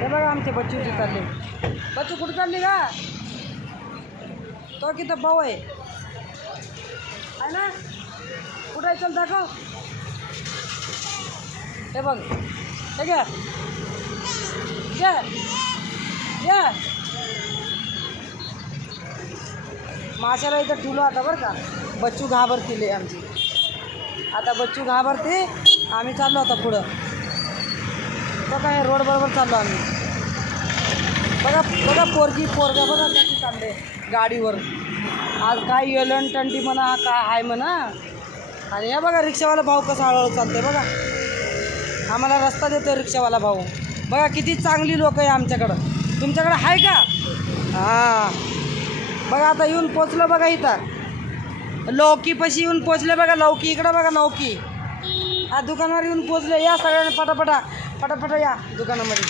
हे बघा आमचे बच्चूची चालले. बच्चू कुठे चालली का? तो किती भाऊ आहे ना? कुठं आहे? चल दाखव. हे बघ, हे घ्या घ्या घ्या. माशाला इथं ठेवलो आता बरं का. बच्चू घाबरतील आमची. आता बच्चू घाबरते. आम्ही चाललो आता पुढं. तो काय रोड बरोबर चाललो आम्ही. बघा बघा पोरगा बघा त्याची चालले गाडीवर. आज काय येलन टंटी म्हणा काय आहे म्हणा. आणि हे बघा रिक्षावाला भाऊ कसा हळूहळू चालते बघा. आम्हाला रस्ता देतो रिक्षावाला भाऊ. बघा किती चांगली लोक आहे आमच्याकडं. तुमच्याकडं आहे का? हां बघा आता येऊन पोचलो बघा इथं. लौकीपाशी येऊन पोचले बघा. लौकी इकडं बघा. लौकी हा दुकानावर येऊन पोचले. या सगळ्यांना पटापटा या दुकानामध्ये.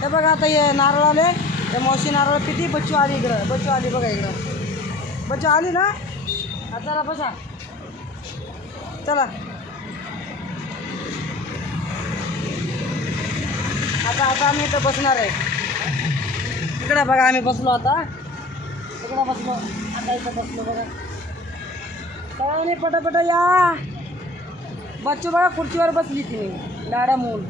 हे बघा आता हे नारळ आले. हे मावशी नारळ किती. बच्चू आली इकडं. बच्चू आली बघा इकडं. बच्चू आली ना. हा चला बसा. चला आता आम्ही इथं बसणार आहे. इकडं बघा आम्ही बसलो आता. इकडं बसलो आता. इथं बसलो बघा. सगळ्यांनी पटापटा या. बच्चू बघा खुर्चीवर बसली तिने लाड्या मूल.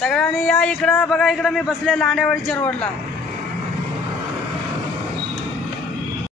सगळ्यांनी या इकडं बघा. इकडं मी बसले लांडेवाडीच्या रोडला.